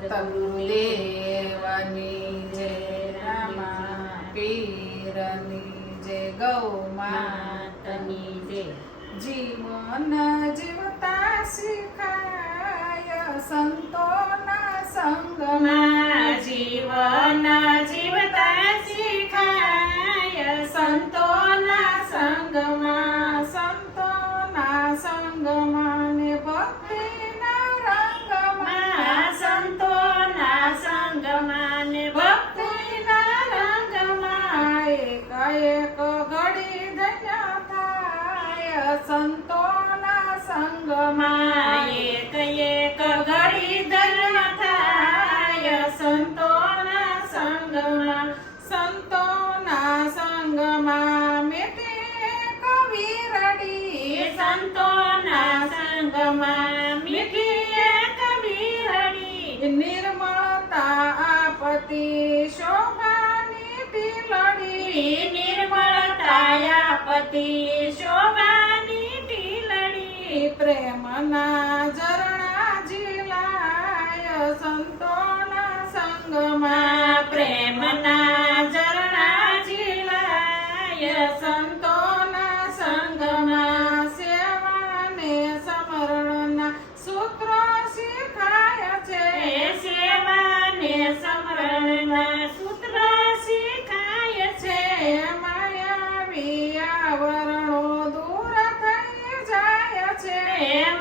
સદગુરુદેવની જય, રામા પીરની જય, ગૌ માતની જય. જીવન જીવતા શીખાય સંતોના સંગમાં, જીવન જીવતા શીખાય સંતોના સંગમાં, સંતોના સંગમાં ને ભક્તિના રંગમાં, સંતોના સંગમાં ને ભક્તિના રંગમાં એક એક ઘડી ધન્ય થાય સંતોના સંગમાં, એક એક ઘડી ધન્ય થાય સંતોના સંગમાં. સંતોના સંગમાં મેતે કવિરડી, સંતોના સંગમાં મીઠી કબીરડી, નિર્મળતા આપતી શોભાની ટીલડી, નિર્મળતાયાપતિ શોભાની ટીલડી. પ્રેમના ઝરણા ઝીલાય સંતોના સંગમાં, પ્રેમના ઝરણા ઝીલાય સંતોના સંગમાં સેવાને સમરણના સૂત્રો શીખાય છે, સેવાને સમરણના સૂત્ર શીખાય છે. માયાવી આવરણો દૂર થઈ જાય છે,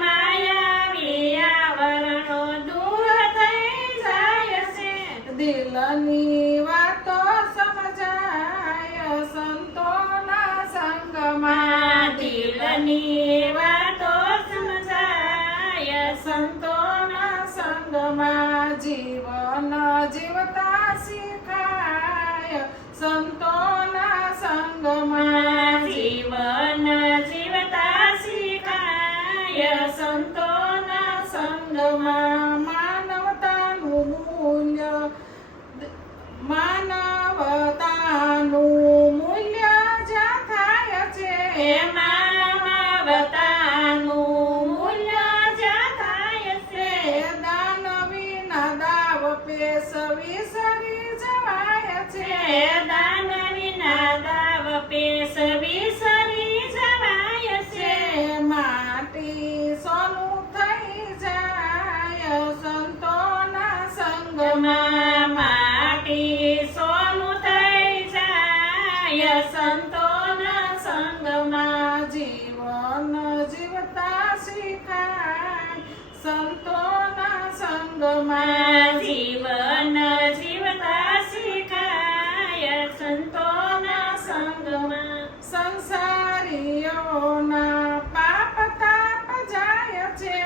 માયાવી આવરણો દૂર થઈ જાય છે. દિલની વાતો સમજાય સંતોના સંગમાં, દિલની વાતો સમજાય સંતોના સંગમાં. જીવન જીવતા શીખાય સંતોના સંગમાં, જીવન જીવતા શીખાય સંતોના સંગમાં. માનવતાનું મૂલ્ય, માનવતાનું મૂલ્ય જ્યાં થાય છે, માનવતાનું મૂલ્ય જ્યાં થાય છે. દાન વિના દાવ પેશ વિસરી જવાય છે, દાન વિના દાવ પેશ વિસરી જવાય છે. માટી સોનું થઈ જાય સંતોના સંગમાં, માટી સોનું થઈ જાય સંતોના સંગમાં. જીવન જીવતા શીખાય સંતોના સંગમાં, જીવન જીવતા શીખાય સંતોના સંગમાં. સંસારીઓના પાપ તાપ જાય છે,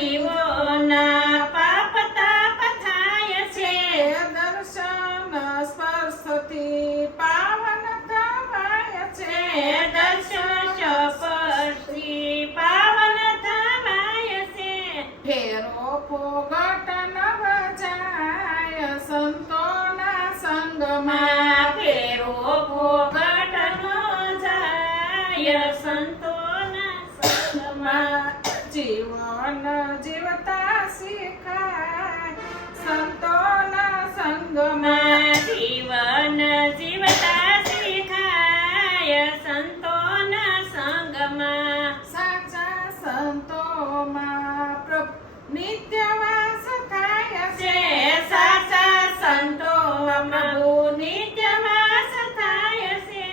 સંસારીઓના પાપ તાપ થાય છે. દર્શન સ્પર્શથી પાવન થવાય છે, દર્શન પરથી પાવન થવાય છે. ફેરો ફોગટ નવ જાય સંતોના સંગમાં, ફેરો ફોગટ નો જાય સંતોના સંગમાં. જીવન જીવતા શીખાય સંતોના સંગમાં, જીવન જીવતા શીખાય સંતોના સંગમાં. સાચા સંતોમાં પ્રભુ નિત્ય વાસ થાય છે, સાચા સંતોમાં પ્રભુ નિત્ય વાસ થાય છે.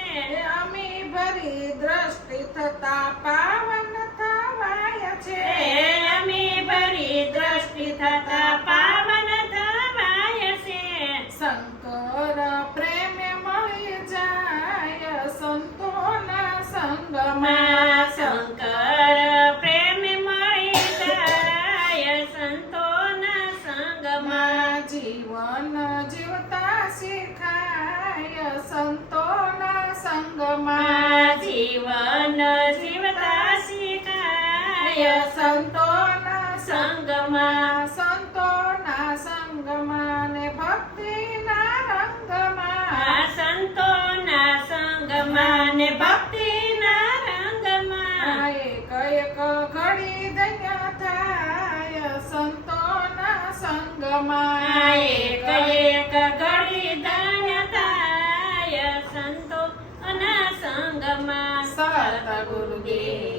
અમી ભરી દ્રષ્ટિ થતા પાવન થવાય છે, અમી ભરી દ્રષ્ટિ થતા પાવન થવાય છે. શંકર પ્રેમ મળી જાય સંતોના સંગમાં, શંકર પ્રેમ મળી જાય સંતોના સંગમાં. જીવન જીવતા શીખાય સંતોના સંગમાં, જીવન જીવતા શીખાય સંતોના સંગમાં. સંતોના સંગમાં ને ભક્તિના રંગમાં, સંતોના સંગમાં ને ભક્તિના રંગમાં. એક એક ઘડી ધન્ય થાય સંતોના સંગમાં એક એક ઘડી ધન્ય થાય સંતો ના સંગમાં સતગુરુદેવ